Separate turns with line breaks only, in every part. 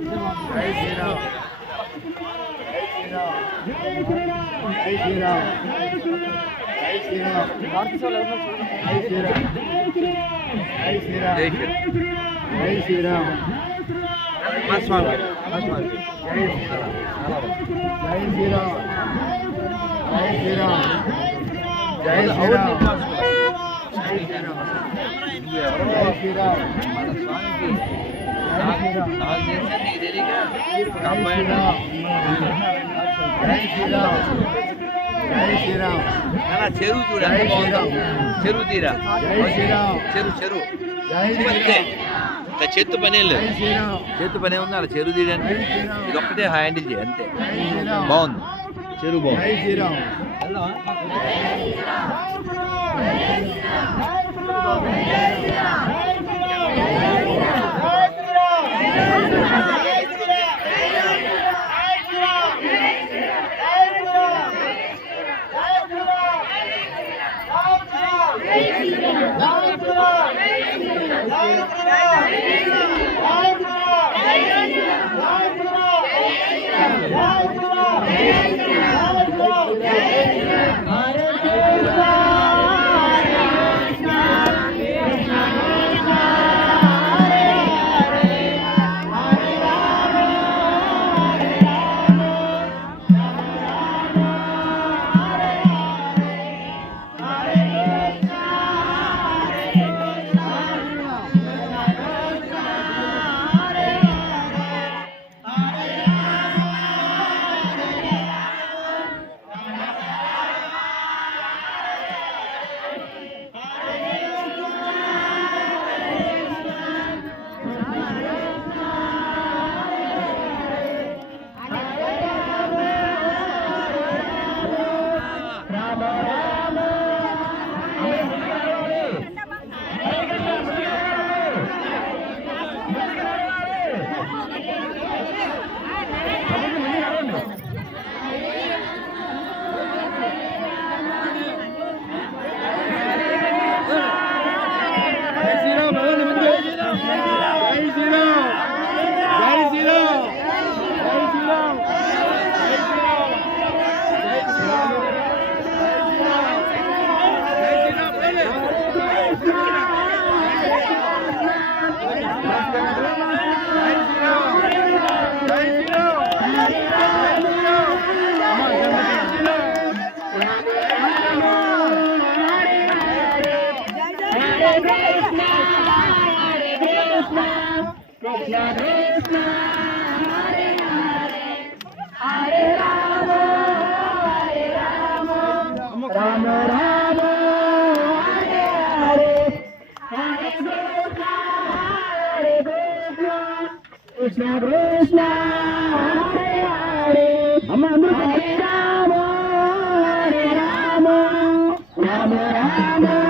జై శ్రీరామ్. జై శ్రీరామ్. జై శ్రీరామ్. జై శ్రీరామ్. జై శ్రీరామ్. జై శ్రీరామ్ జై శ్రీరామ్ జై శ్రీరామ్ జై శ్రీరామ్ జై శ్రీరామ్ జై శ్రీరామ్ జై శ్రీరామ్ జై శ్రీరామ్ జై శ్రీరామ్ జై శ్రీరామ్ జై శ్రీరామ్
చెరువు చూడండి చెరువు తీరా చెరువు చెరువు చెత్త పనే లేదు చెత్త పనే ఉంది అలా చెరువు తీయడానికి ఇది ఒక్కటే హ్యాండిల్ చేయ అంతే బాగుంది చెరువు బాగుంది
कृष्ण कृष्ण हरे हरे हरे राम हरे
राम राम राम हरे हरे हरे कृष्ण हरे कृष्ण कृष्ण कृष्ण हरे हरे हम हरे राम हरे राम
राम राम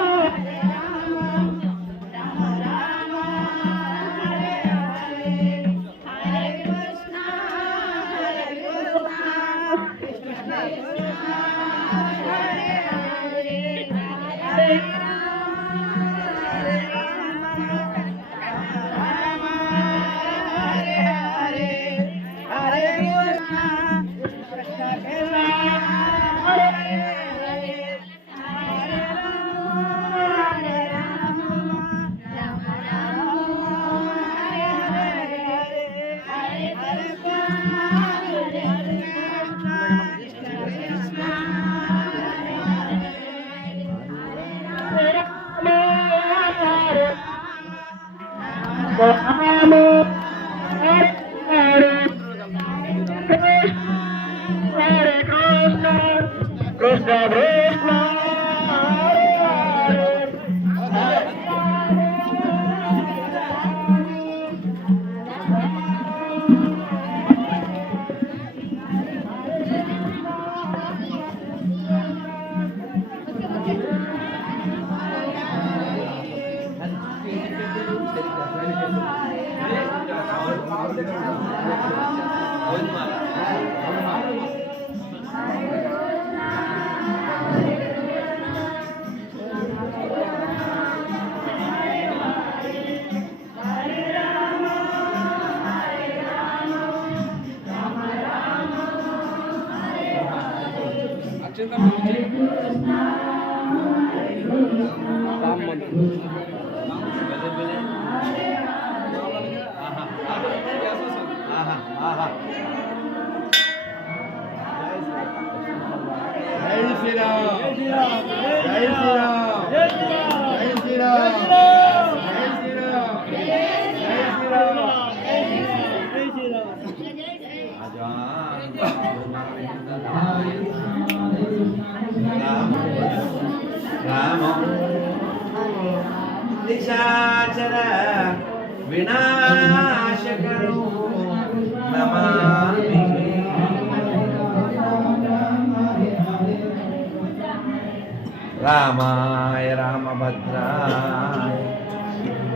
षड्दिशाचर विनाशकरो नमामि। रामाय रामभद्राय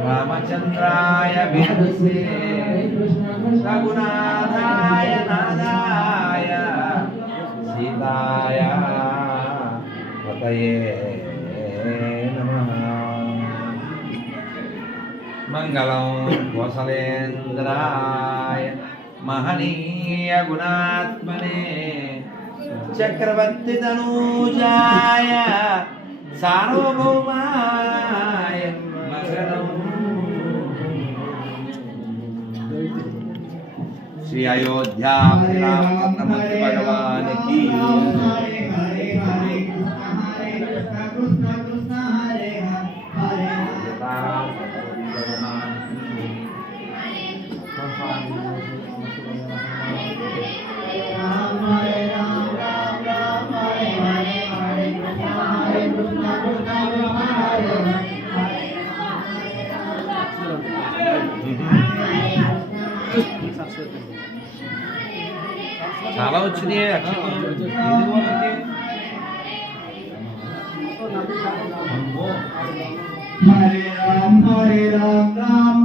रामचन्द्राय विद्से रघुनाथाय नादाय सीताय पतये। మంగళం కోసలేంద్రాయ మహనీయ గుణాత్మనే చక్రవర్తి తనూజాయ సార్వభౌమాయ శ్రీ అయోధ్యా భగవానికి. చాలా వచ్చినాయి అక్షరం ఇది బాగుంది. అమ్మో.
హరే రామ్ హరే రామ్ రామ్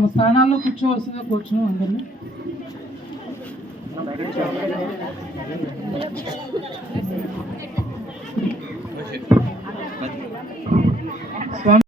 తమ స్థానాల్లో కూర్చోవలసిందిగా కూర్చుని అందరినీ. స్వామి